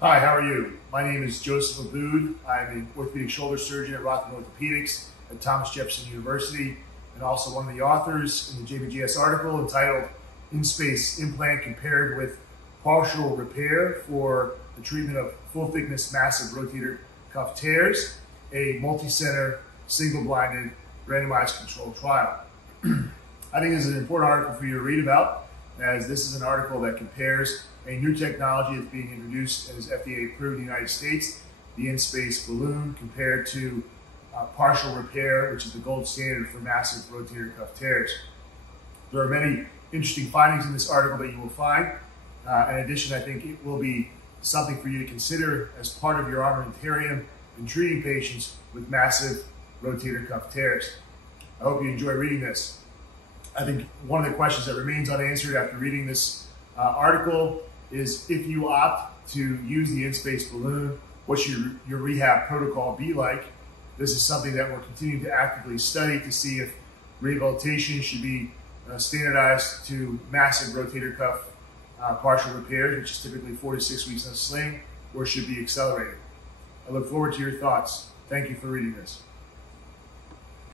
Hi, how are you? My name is Joseph Aboud. I'm an orthopedic shoulder surgeon at Rotator Orthopedics at Thomas Jefferson University, and also one of the authors in the JBJS article entitled InSpace Implant Compared with Partial Repair for the Treatment of Full-Thickness Massive Rotator Cuff Tears, a multi-center, single-blinded, randomized controlled trial. I think this is an important article for you to read about, as this is an article that compares a new technology that's being introduced and is FDA approved in the United States, the InSpace balloon, compared to partial repair, which is the gold standard for massive rotator cuff tears. There are many interesting findings in this article that you will find. In addition, I think it will be something for you to consider as part of your armamentarium in treating patients with massive rotator cuff tears. I hope you enjoy reading this. I think one of the questions that remains unanswered after reading this article is, if you opt to use the InSpace balloon, what should your rehab protocol be like? This is something that we're continuing to actively study to see if rehabilitation should be standardized to massive rotator cuff partial repairs, which is typically 4 to 6 weeks in a sling, or should be accelerated. I look forward to your thoughts. Thank you for reading this.